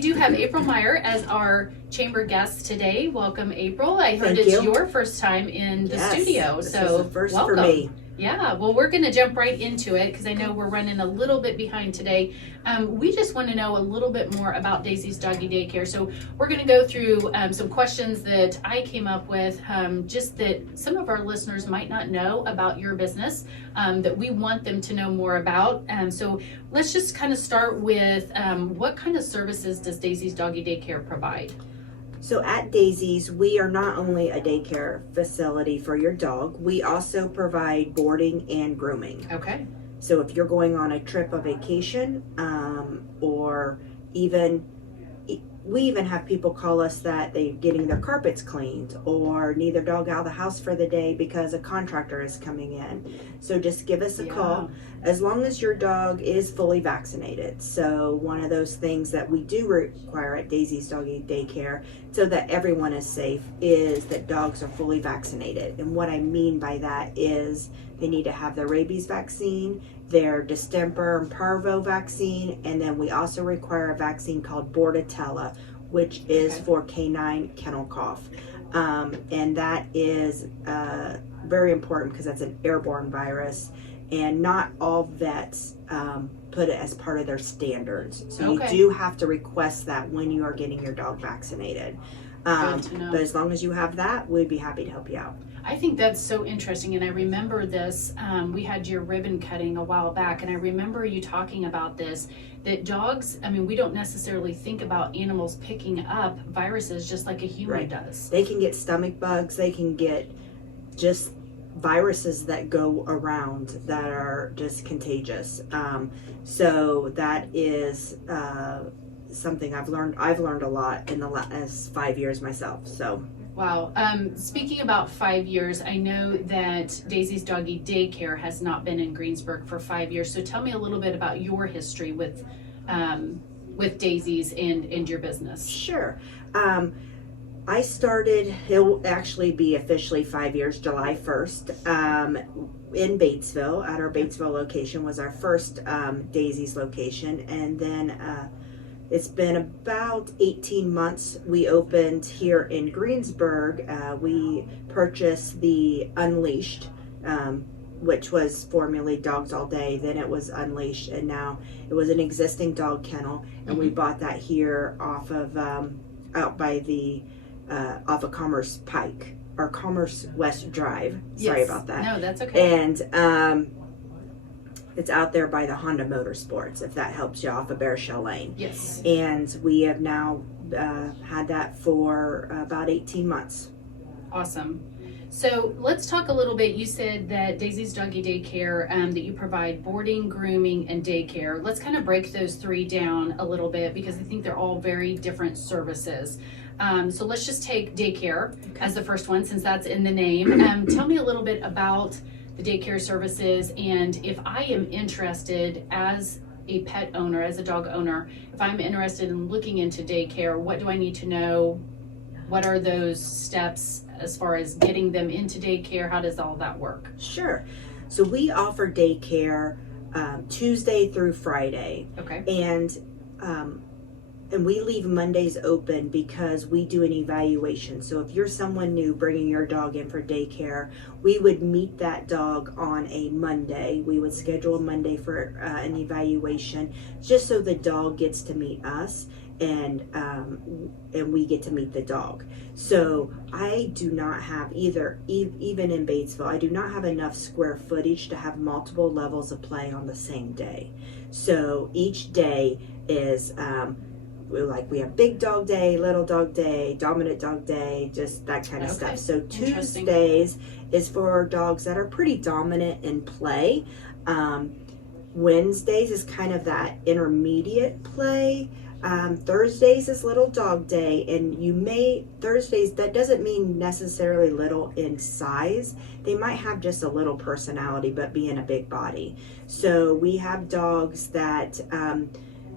we do have April Meyer as our chamber guest today. Welcome, April. I heard Thank it's you. your first time in the studio, This so is the first welcome. for me. Yeah, well, we're going to jump right into it because I know we're running a little bit behind today. We just want to know a little bit more about Daisy's Doggie Daycare. So we're going to go through some questions that I came up with, just that some of our listeners might not know about your business, that we want them to know more about. So let's just kind of start with what kind of services does Daisy's Doggie Daycare provide? So at Daisy's, we are not only a daycare facility for your dog, we also provide boarding and grooming. Okay. So if you're going on a trip, a vacation, or we even have people call us that they're getting their carpets cleaned or need their dog out of the house for the day because a contractor is coming in. So just give us a call as long as your dog is fully vaccinated. So one of those things that we do require at Daisy's Doggie Daycare so that everyone is safe is that dogs are fully vaccinated. And what I mean by that is they need to have their rabies vaccine, their distemper and parvo vaccine, and then we also require a vaccine called Bordetella, which is for canine kennel cough. And that is very important because that's an airborne virus, and not all vets put it as part of their standards. So you do have to request that when you are getting your dog vaccinated. But as long as you have that, we'd be happy to help you out. I think that's so interesting, and I remember this, we had your ribbon cutting a while back, and I remember you talking about this, that dogs, I mean, we don't necessarily think about animals picking up viruses just like a human does. They can get stomach bugs, they can get just viruses that go around that are just contagious. So that is something I've learned a lot in the last 5 years myself. So. Wow. Speaking about 5 years, I know that Daisy's Doggie Daycare has not been in Greensburg for 5 years. So tell me a little bit about your history with Daisy's and your business. Sure. I started, it'll actually be officially 5 years, July 1st, in Batesville. At our Batesville location was our first Daisy's location. And then it's been about 18 months. We opened here in Greensburg. We purchased the Unleashed, which was formerly Dogs All Day. Then it was Unleashed, and now it was an existing dog kennel. And we bought that here off of out by the off of Commerce Pike or Commerce West Drive. Sorry about that. No, that's okay. And it's out there by the Honda Motorsports, if that helps you, off of Bear Shell Lane. Yes. And we have now had that for about 18 months. Awesome. So let's talk a little bit. You said that Daisy's Doggie Daycare, that you provide boarding, grooming, and daycare. Let's kind of break those three down a little bit because I think they're all very different services. So let's just take daycare as the first one since that's in the name. Tell me a little bit about the daycare services, and if I am interested as a pet owner, as a dog owner, if I'm interested in looking into daycare, what do I need to know? What are those steps as far as getting them into daycare? How does all that work? Sure. So we offer daycare Tuesday through Friday. Okay. And we leave Mondays open because we do an evaluation. So if you're someone new bringing your dog in for daycare, we would meet that dog on a Monday. We would schedule a Monday for an evaluation just so the dog gets to meet us and we get to meet the dog. So I do not have even in Batesville, I do not have enough square footage to have multiple levels of play on the same day. So each day is we have big dog day, little dog day, dominant dog day, just that kind of stuff. So Tuesdays is for dogs that are pretty dominant in play. Wednesdays is kind of that intermediate play. Thursdays is little dog day, and Thursdays, that doesn't mean necessarily little in size. They might have just a little personality, but be in a big body. So we have dogs that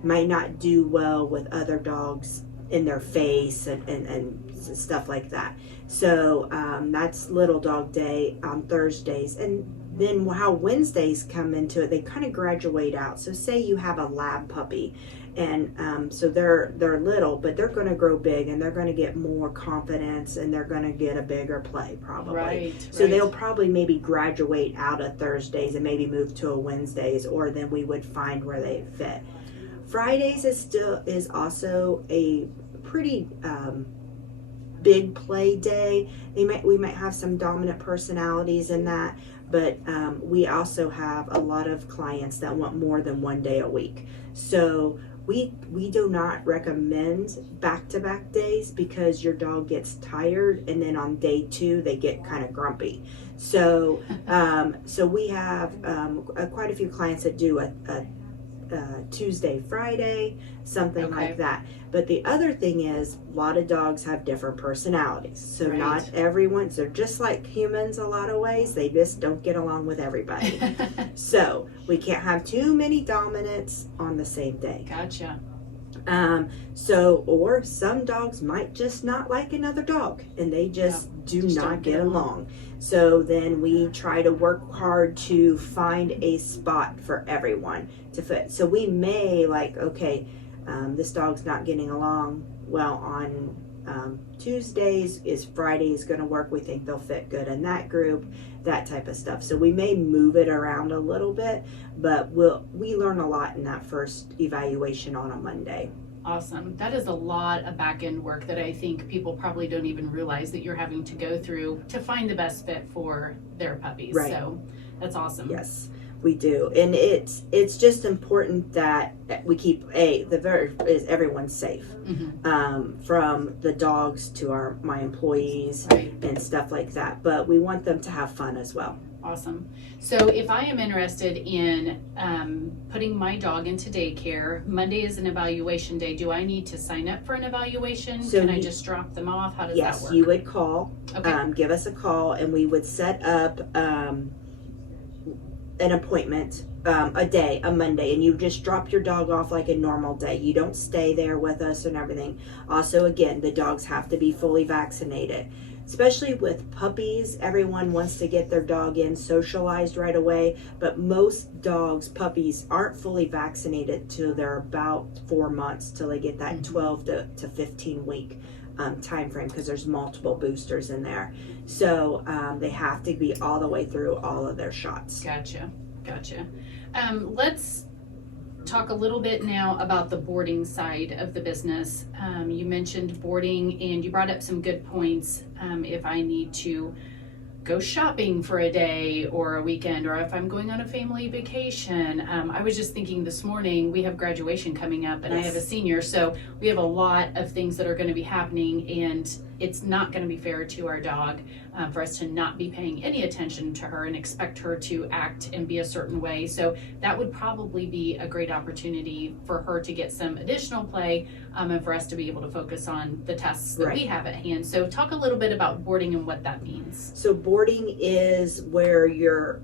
might not do well with other dogs in their face and stuff like that. So that's little dog day on Thursdays. And then how Wednesdays come into it, they kind of graduate out. So say you have a lab puppy And so they're little, but they're going to grow big, and they're going to get more confidence, and they're going to get a bigger play probably. Right. So they'll probably maybe graduate out of Thursdays and maybe move to a Wednesdays, or then we would find where they fit. Fridays is also a pretty big play day. We might have some dominant personalities in that, but we also have a lot of clients that want more than one day a week. So we do not recommend back-to-back days, because your dog gets tired, and then on day 2 they get kind of grumpy. So so we have quite a few clients that do a Tuesday, Friday, something like that. But the other thing is, a lot of dogs have different personalities. So not everyone's, they're just like humans a lot of ways. They just don't get along with everybody. So we can't have too many dominants on the same day. Gotcha. Or some dogs might just not like another dog, and they just do not get along. So then we try to work hard to find a spot for everyone to fit. So we may this dog's not getting along well on Tuesdays. Friday is going to work. We think they'll fit good in that group, that type of stuff. So we may move it around a little bit, but we learn a lot in that first evaluation on a Monday. Awesome. That is a lot of back end work that I think people probably don't even realize that you're having to go through to find the best fit for their puppies. Right. So that's awesome. Yes, we do. And it's just important that we keep everyone safe. Mm-hmm. From the dogs to my employees and stuff like that. But we want them to have fun as well. Awesome. So if I am interested in putting my dog into daycare, Monday is an evaluation day. Do I need to sign up for an evaluation? So Can I just drop them off? How does that work? Yes, you would call. Okay. Give us a call, and we would set up an appointment a Monday, and you just drop your dog off like a normal day. You don't stay there with us and everything. Also, again, the dogs have to be fully vaccinated. Especially with puppies, everyone wants to get their dog in socialized right away, but most puppies aren't fully vaccinated till they're about 4 months, till they get that 12 to 15 week time frame, because there's multiple boosters in there. So they have to be all the way through all of their shots. Gotcha. Let's talk a little bit now about the boarding side of the business. You mentioned boarding, and you brought up some good points. If I need to go shopping for a day or a weekend, or if I'm going on a family vacation. I was just thinking this morning, we have graduation coming up, and I have a senior, so we have a lot of things that are going to be happening, and it's not going to be fair to our dog for us to not be paying any attention to her and expect her to act and be a certain way. So that would probably be a great opportunity for her to get some additional play, and for us to be able to focus on the tasks that we have at hand. So talk a little bit about boarding and what that means. So boarding is where your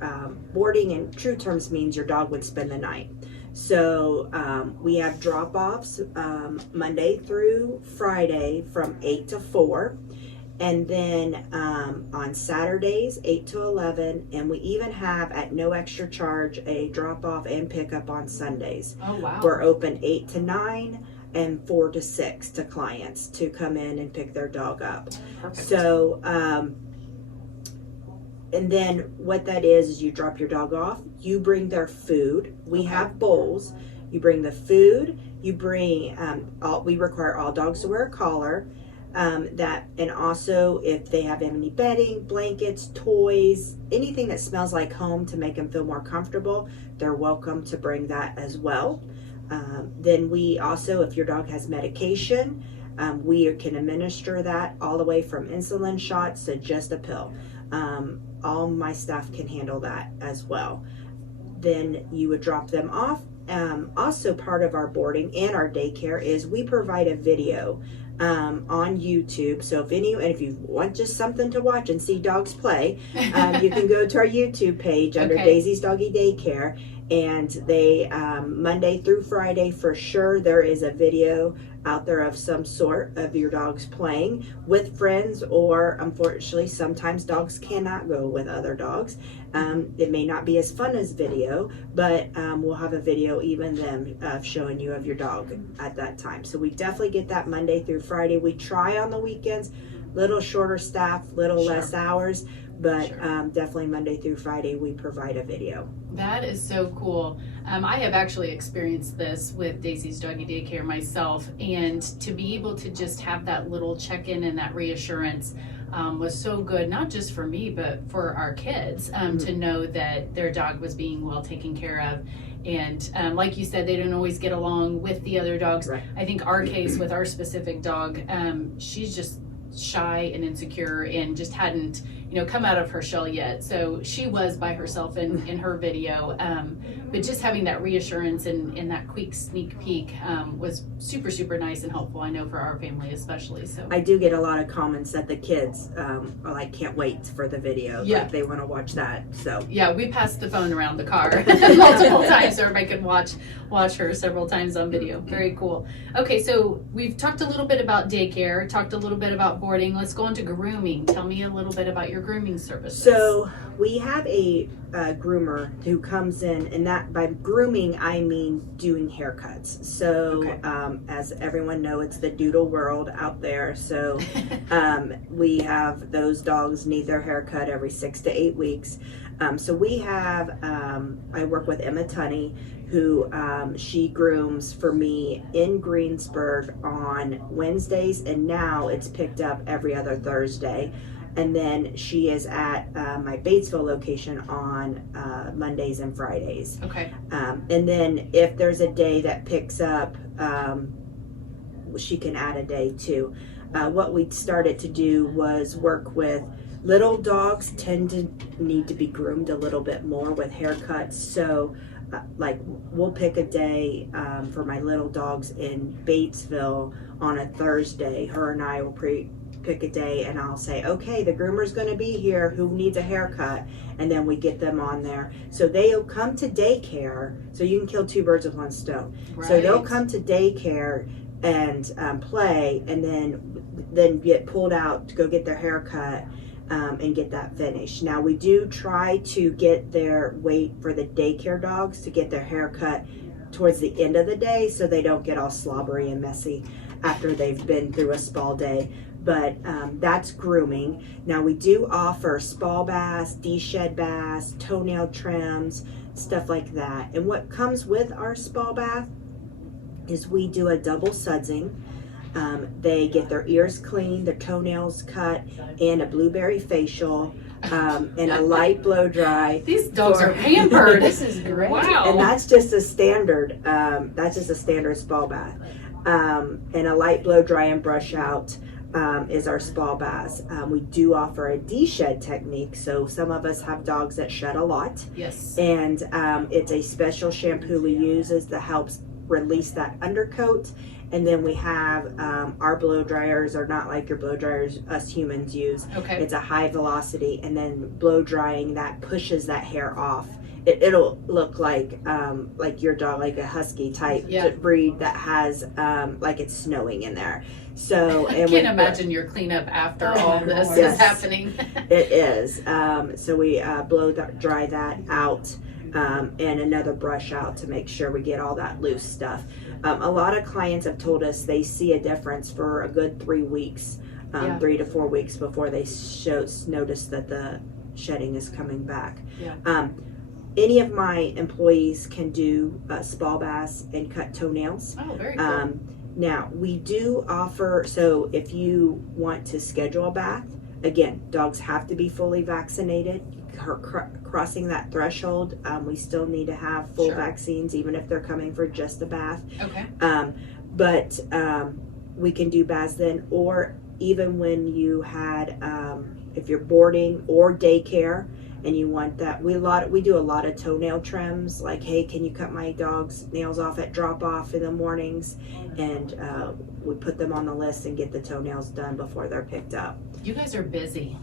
boarding in true terms means your dog would spend the night. So we have drop-offs Monday through Friday from 8 to 4. And then on Saturdays, 8 to 11. And we even have, at no extra charge, a drop-off and pickup on Sundays. Oh, wow. We're open 8 to 9 and 4 to 6 to clients to come in and pick their dog up. Perfect. So, and then what that is you drop your dog off, you bring their food. We have bowls. You bring the food. You bring, we require all dogs to wear a collar. And also if they have any bedding, blankets, toys, anything that smells like home to make them feel more comfortable, they're welcome to bring that as well. Then we also, if your dog has medication, we can administer that all the way from insulin shots to just a pill. All my staff can handle that as well. Then you would drop them off. Also part of our boarding and our daycare is we provide a video on YouTube. So if you want just something to watch and see dogs play, you can go to our YouTube page under Daisy's Doggie Daycare, and they Monday through Friday for sure there is a video out there of some sort of your dogs playing with friends, or unfortunately sometimes dogs cannot go with other dogs. It may not be as fun as video, but we'll have a video even then of showing you of your dog at that time. So we definitely get that Monday through Friday. We try on the weekends, little shorter staff, little less hours, but definitely Monday through Friday we provide a video. That is so cool. I have actually experienced this with Daisy's Doggie Daycare myself, and to be able to just have that little check-in and that reassurance was so good, not just for me, but for our kids, to know that their dog was being well taken care of. And like you said, they don't always get along with the other dogs. Right. I think our case with our specific dog, she's just shy and insecure and just hadn't come out of her shell yet, so she was by herself in her video, but just having that reassurance and that quick sneak peek was super nice and helpful, I know, for our family especially. So I do get a lot of comments that the kids are like, can't wait for the video. Like, they want to watch that. So yeah, we passed the phone around the car multiple times so everybody could watch her several times on video. Very cool. Okay, so we've talked a little bit about daycare, talked a little bit about boarding. Let's go on to grooming. Tell me a little bit about your grooming services. So we have a groomer who comes in, and that by grooming I mean doing haircuts. So as everyone knows, it's the doodle world out there. So we have those dogs need their haircut every 6 to 8 weeks. So we have I work with Emma Tunney, who she grooms for me in Greensburg on Wednesdays, and now it's picked up every other Thursday. And then she is at my Batesville location on Mondays and Fridays. Okay. And then if there's a day that picks up, she can add a day too. What we started to do was work with little dogs tend to need to be groomed a little bit more with haircuts. So like we'll pick a day for my little dogs in Batesville on a Thursday. Her and I will pick a day, and I'll say, okay, the groomer's going to be here who needs a haircut, and then we get them on there. So they'll come to daycare, so you can kill two birds with one stone. Right. So they'll come to daycare and play, and then get pulled out to go get their haircut and get that finished. Now we do try to wait for the daycare dogs to get their haircut towards the end of the day, so they don't get all slobbery and messy after they've been through a spa day. But that's grooming. Now we do offer spa baths, de-shed baths, toenail trims, stuff like that. And what comes with our spa bath is we do a double sudsing. They get their ears cleaned, their toenails cut, and a blueberry facial, and a light blow dry. These dogs are pampered. This is great. Wow. And that's just a standard. Spa bath. And a light blow dry and brush out is our spa baths. We do offer a de-shed technique. So some of us have dogs that shed a lot. Yes. And it's a special shampoo we use that helps release that undercoat. And then we have our blow dryers are not like your blow dryers us humans use. Okay. It's a high velocity, and then blow drying that pushes that hair off. It'll look like your dog, like a husky type breed that has like it's snowing in there. So I can't imagine your cleanup after all this is happening. It is. So we blow dry that out. And another brush out to make sure we get all that loose stuff. A lot of clients have told us they see a difference for a good 3 weeks, 3 to 4 weeks before they notice that the shedding is coming back. Yeah. Any of my employees can do spa baths and cut toenails. Oh, very cool. Now, we do offer, so if you want to schedule a bath, again, dogs have to be fully vaccinated. Crossing that threshold, we still need to have full vaccines, even if they're coming for just a bath. Okay. But we can do baths then, or even when you had, if you're boarding or daycare and you want that, we do a lot of toenail trims. Like, hey, can you cut my dog's nails off at drop off in the mornings? And we put them on the list and get the toenails done before they're picked up. You guys are busy.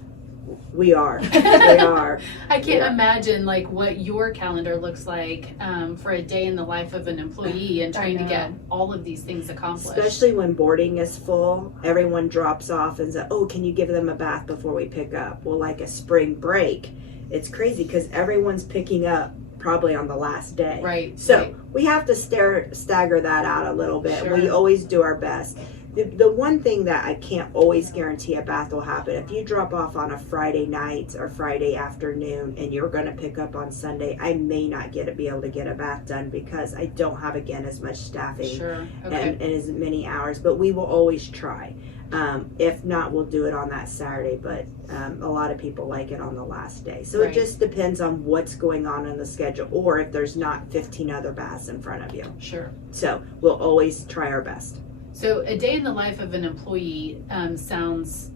We are. We are. I can't Yeah. imagine like what your calendar looks like for a day in the life of an employee and trying to get all of these things accomplished. Especially when boarding is full, everyone drops off and says, "Oh, can you give them a bath before we pick up?" Well, like a spring break, it's crazy because everyone's picking up probably on the last day. Right. So right. we have to stagger that out a little bit. Sure. We always do our best. The one thing that I can't always guarantee a bath will happen, if you drop off on a Friday night or Friday afternoon and you're going to pick up on Sunday, I may not be able to get a bath done because I don't have, again, as much staffing Sure. Okay. and as many hours, but we will always try. If not, we'll do it on that Saturday, but a lot of people like it on the last day. So Right. it just depends on what's going on in the schedule, or if there's not 15 other baths in front of you. Sure. So we'll always try our best. So a day in the life of an employee sounds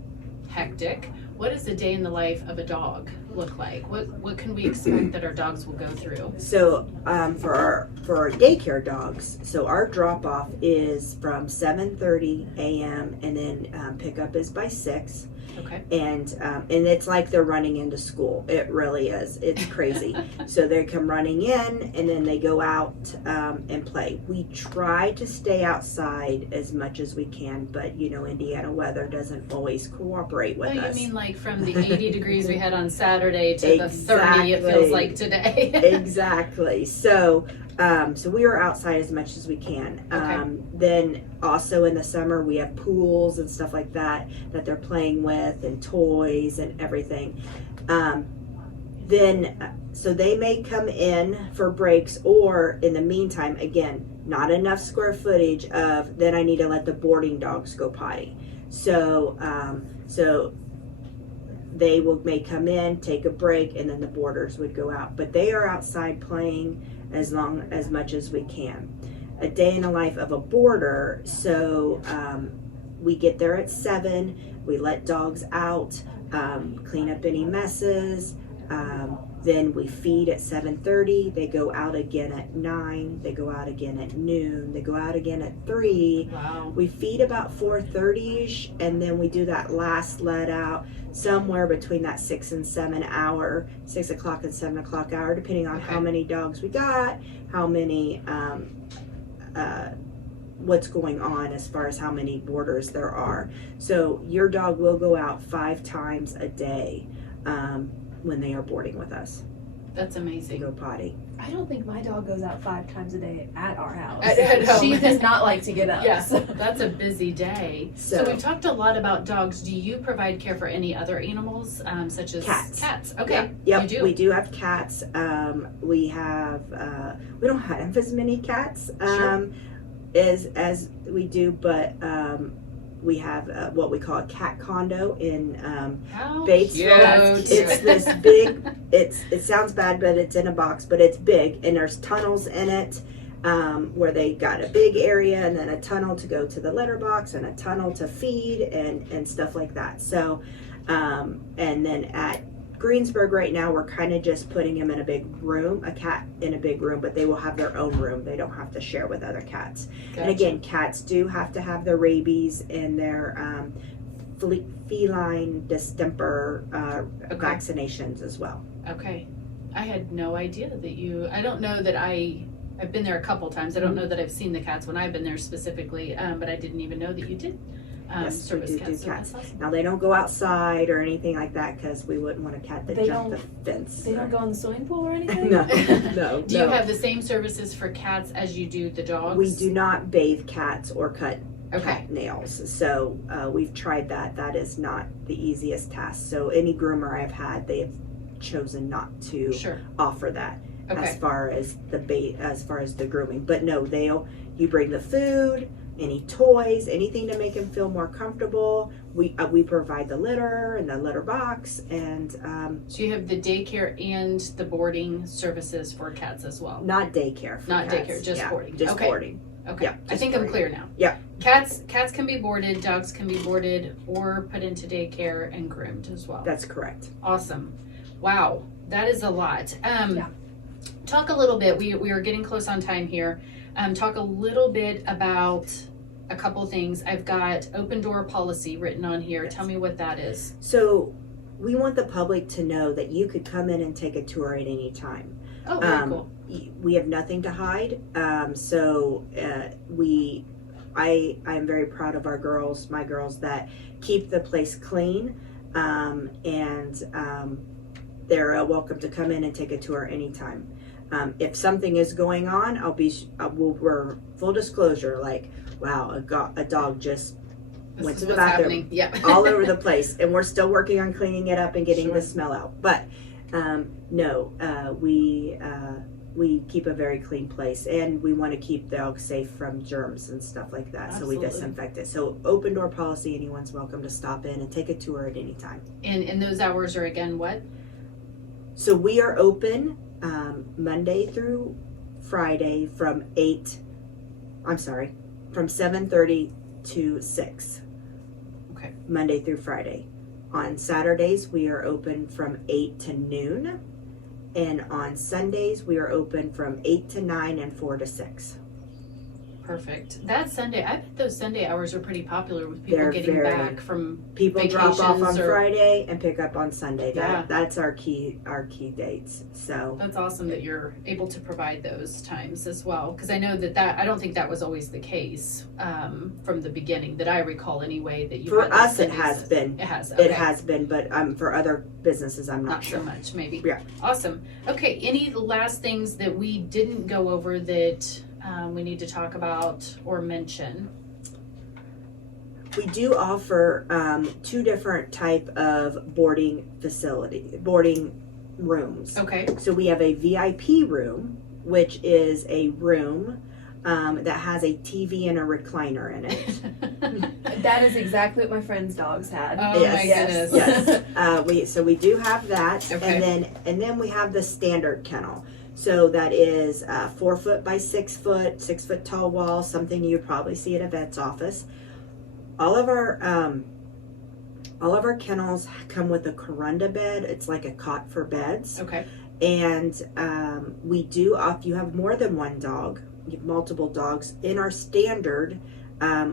hectic. What does a day in the life of a dog look like? What can we expect that our dogs will go through? So for our daycare dogs, so our drop off is from 7:30 a.m. and then pickup is by 6. Okay. And it's like they're running into school. It really is. It's crazy. So they come running in and then they go out and play. We try to stay outside as much as we can, but Indiana weather doesn't always cooperate with Oh, us. you mean like from the 80 degrees we had on Saturday to the 30 it feels Exactly. like today? Exactly. So we are outside as much as we can. Okay. Then also in the summer we have pools and stuff like that they're playing with and toys and everything. So they may come in for breaks, or in the meantime, again, not enough square footage of, then I need to let the boarding dogs go potty. So they may come in, take a break, and then the boarders would go out. But they are outside playing as much as we can. A day in the life of a boarder, so we get there at 7, we let dogs out, clean up any messes, then we feed at 7:30, they go out again at 9, they go out again at noon, they go out again at 3. Wow. We feed about 4:30ish, and then we do that last let out somewhere between that 6 and 7 hour, 6 o'clock and 7 o'clock hour, depending on Okay. how many dogs we got, how many, what's going on as far as how many boarders there are. So your dog will go out 5 times a day when they are boarding with us. That's They amazing. go potty. I don't think my dog goes out 5 times a day at our house. At home. She does not like to get up. Yeah, so- that's a busy day. So So- we've talked a lot about dogs. Do you provide care for any other animals, such as Cats. Okay, Yep. you do. We do have cats. We have we don't have as many cats Sure. as we do, but we have what we call a cat condo in How Batesville. cute. It's this big. It sounds bad, but it's in a box. But it's big, and there's tunnels in it where they got a big area, and then a tunnel to go to the litter box, and a tunnel to feed and stuff like that. So, and then at Greensburg right now, we're kind of just putting him in a big room, a cat in a big room, but they will have their own room. They don't have to share with other cats. Gotcha. And again, cats do have to have their rabies and their feline distemper vaccinations as well. Okay. I had no idea that I don't know that I've been there a couple times. I don't know that I've seen the cats when I've been there specifically, but I didn't even know that you did Yes, we service do cats. do So cats. that's awesome. Now they don't go outside or anything like that because we wouldn't want a cat that They jumped the don't- fence. They don't go in the swimming pool or anything? No, no. Do you have the same services for cats as you do the dogs? We do not bathe cats or cut Okay. cat nails. So we've tried that. That is not the easiest task. So any groomer I've had, they have chosen not to Sure. offer that Okay. as far as the grooming. But no, you bring the food, any toys, anything to make them feel more comfortable. We provide the litter and the litter box, and So you have the daycare and the boarding services for cats as well. not daycare. For Not cats. daycare, just Yeah, boarding. Just Okay. boarding. Okay. Yeah, I just think I'm boarding. clear now. Yeah. Cats can be boarded, dogs can be boarded or put into daycare and groomed as well. That's correct. Awesome. Wow, that is a lot. Yeah. Talk a little bit, we are getting close on time here. Talk a little bit about a couple things. I've got open door policy written on here. Yes. Tell me what that is. So we want the public to know that you could come in and take a tour at any time. Oh, very cool. We have nothing to hide. I'm very proud of my girls that keep the place clean. They're welcome to come in and take a tour anytime. If something is going on, we're full disclosure, like, wow, a dog just went to the bathroom. Yeah. All over the place, and we're still working on cleaning it up and getting the smell out. But we keep a very clean place, and we want to keep dogs safe from germs and stuff like that. Absolutely. So we disinfect it. So open door policy, anyone's welcome to stop in and take a tour at any time. And those hours are again what? So we are open Monday through Friday from 7:30 to 6. Okay. Monday through Friday. On Saturdays, we are open from 8 to noon. And on Sundays, we are open from 8 to 9 and 4 to 6. Perfect. That Sunday, I bet those Sunday hours are pretty popular with people They're getting very- back from People drop off on vacations or- Friday and pick up on Sunday. Yeah. That's our key dates. So That's awesome that you're able to provide those times as well. Because I know that I don't think that was always the case from the beginning that I recall anyway. That you for had those us, it Sundays. has been. It has. It Okay. has been, but for other businesses, I'm not Not sure. so much, maybe. Yeah. Awesome. Okay. Any last things that we didn't go over that we need to talk about or mention? We do offer 2 different type of boarding rooms. Okay. So we have a VIP room, which is a room that has a TV and a recliner in it. That is exactly what my friend's dogs had. Oh Yes. my Yes. goodness. Yes. We do have that, Okay. and then we have the standard kennel. So that is 4 foot by 6 foot, 6 foot tall wall, something you probably see at a vet's office. All of our kennels come with a corunda bed. It's like a cot for beds. Okay. And we do, if you have more than one dog, you have multiple dogs, in our standard,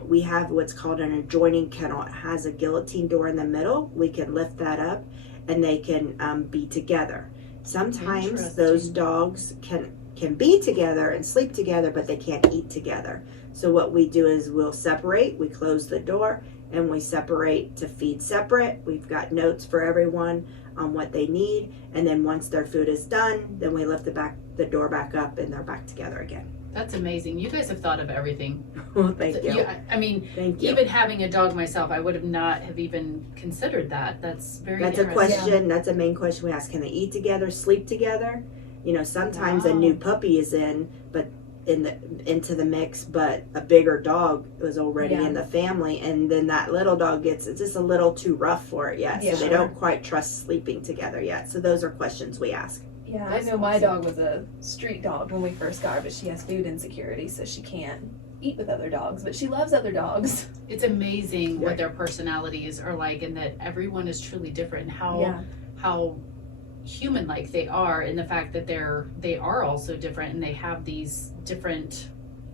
we have what's called an adjoining kennel. It has a guillotine door in the middle. We can lift that up and they can be together. Sometimes those dogs can be together and sleep together, but they can't eat together. So what we do is we'll separate, we close the door, and we separate to feed separate. We've got notes for everyone on what they need, and then once their food is done, then we lift the door back up and they're back together again. That's amazing. You guys have thought of everything. Well, thank you. I mean, Thank you. even having a dog myself, I would have not have even considered that. That's very That's a interesting. question. That's a main question we ask. Can they eat together, sleep together? You know, sometimes a Wow. new puppy is into the mix, but a bigger dog was already Yeah. in the family, and then that little dog it's just a little too rough for it yet. Yeah. So they don't quite trust sleeping together yet. So those are questions we ask. Yeah, I That's know my awesome. dog was a street dog when we first got her, but she has food insecurity, so she can't eat with other dogs, but she loves other dogs. It's amazing what Right. their personalities are like, and that everyone is truly different. And Yeah. how human like they are, and the fact that they are also different, and they have these different,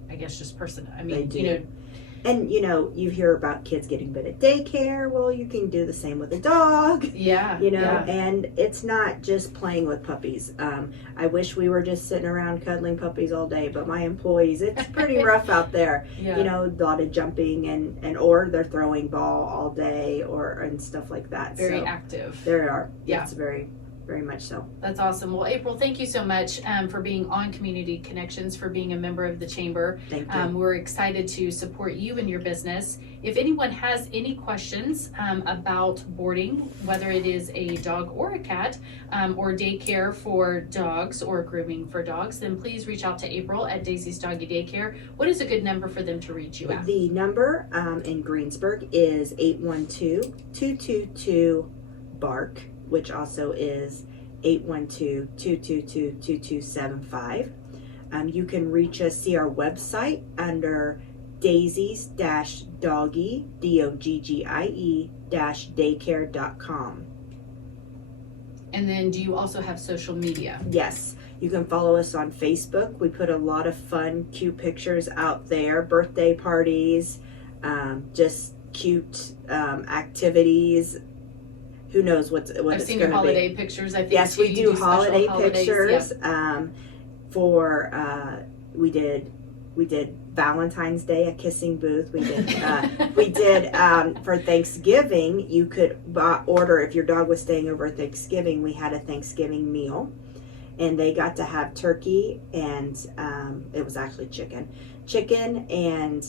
I guess, just They you do. know, And you hear about kids getting bit at daycare. Well, you can do the same with a dog. yeah, yeah. And it's not just playing with puppies. I wish we were just sitting around cuddling puppies all day, but my employees, it's pretty rough out there. Yeah. A lot of jumping and or they're throwing ball all day and stuff like that. Very So active. there are. Yeah. It's very, very much so. That's awesome. Well, April, thank you so much for being on Community Connections, for being a member of the Chamber. Thank you. We're excited to support you and your business. If anyone has any questions about boarding, whether it is a dog or a cat, or daycare for dogs or grooming for dogs, then please reach out to April at Daisy's Doggie Daycare. What is a good number for them to reach you at? The number in Greensburg is 812-222-BARK, which also is 812-222-2275. You can reach us, see our website under Daisy's-Doggie, daycare.com. And then do you also have social media? Yes, you can follow us on Facebook. We put a lot of fun, cute pictures out there, birthday parties, just cute activities. who knows what I've it's seen your going to be. holiday pictures. I think Yes, too. we You do special holiday holidays. pictures. Yeah. We did Valentine's Day, a kissing booth. We did for Thanksgiving. You could order if your dog was staying over Thanksgiving. We had a Thanksgiving meal, and they got to have turkey and it was actually chicken and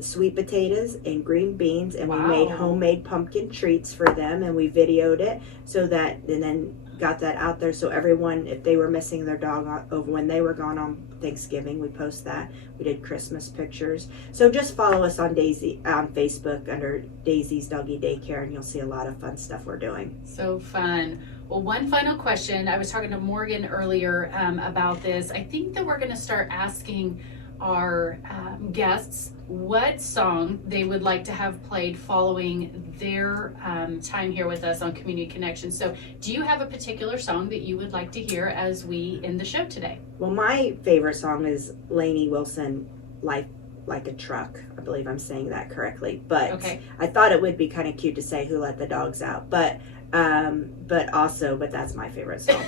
sweet potatoes and green beans, and we made Wow. homemade pumpkin treats for them, and we videoed it and then got that out there so everyone, if they were missing their dog over when they were gone on Thanksgiving, we post that. We did Christmas pictures. So just follow us on Facebook under Daisy's Doggie Daycare, and you'll see a lot of fun stuff we're doing. So fun. Well, one final question. I was talking to Morgan earlier about this. I think that we're going to start asking our guests what song they would like to have played following their time here with us on Community Connection. So do you have a particular song that you would like to hear as we end the show today? Well, my favorite song is Lainey Wilson, Life Like a Truck. I believe I'm saying that correctly. But Okay. I thought it would be kind of cute to say Who Let the Dogs Out. But that's my favorite song.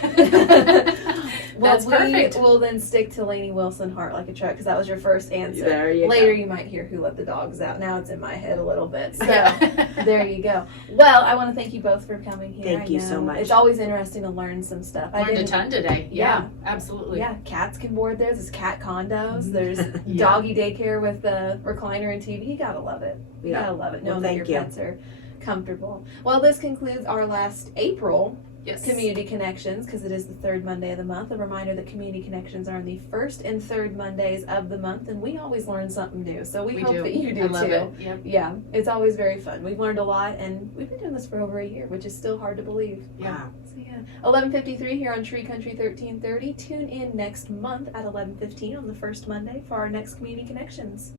That's perfect. We'll then stick to Lainey Wilson, Heart Like a Truck, because that was your first answer. There you Later go. you might hear Who Let the Dogs Out. Now it's in my head a little bit. So Yeah. there you go. Well, I want to thank you both for coming here. Thank you so much. It's always interesting to learn some stuff. Learned a ton today. Yeah, absolutely. Yeah, cats can board there. There's cat condos. There's Yeah. doggy daycare with the recliner and TV. You gotta love it. You Yeah. gotta love it. Well, Knowing that your thank you. pets are comfortable. Well, this concludes our last April Yes. Community Connections, because it is the third Monday of the month. A reminder that Community Connections are on the first and third Mondays of the month, and we always learn something new. So we hope do. that you do I love too. it. Yep. Yeah, it's always very fun. We've learned a lot, and we've been doing this for over a year, which is still hard to believe. Yeah. Wow. So yeah, 11:53 here on Tree Country 1330. Tune in next month at 11:15 on the first Monday for our next Community Connections.